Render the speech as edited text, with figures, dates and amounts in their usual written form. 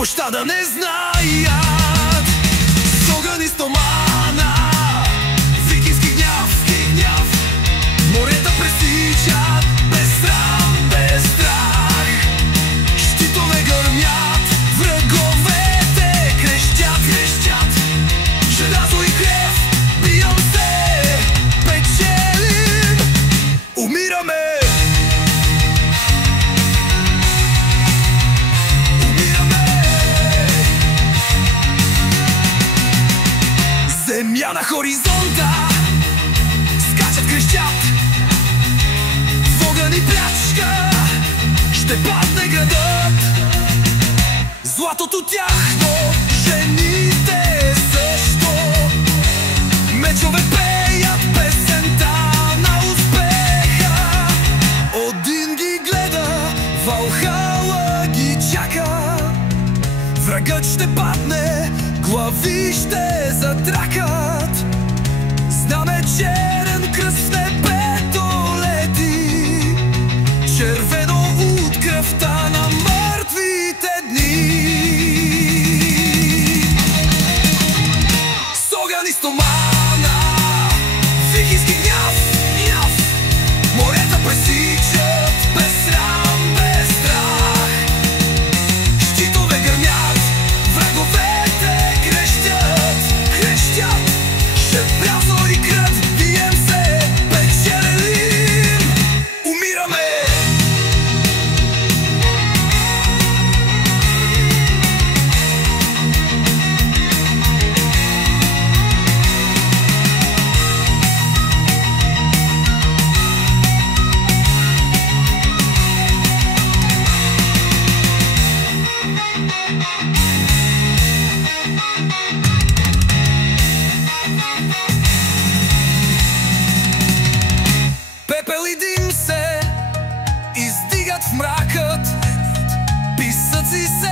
пощада не знаят. С огън и стомана, викински гняв, морета пресичат без срам, без страх. Щитове гърмят, враговете крещят. Желязо и крев, бием се, печелим, умираме. Земя на хоризонта, скачат, крещят, в огън и плячка ще падне градът. Златото тяхно, жените също, мечове пеят песента на успеха. Один ги гледа, Валхала ги чака. Врагът ще падне, глави ще затракат. Знаме черен кръст в небето лети, червено от кръвта на мъртвите дни. С огън и стомана, викински гняв, морета пресичат без срам, без страх. Щитове гърмят, враговете крещят. Желязо и кръв, бием се, печелим, умираме. Пепел и дим се издигат в мракът, писъци се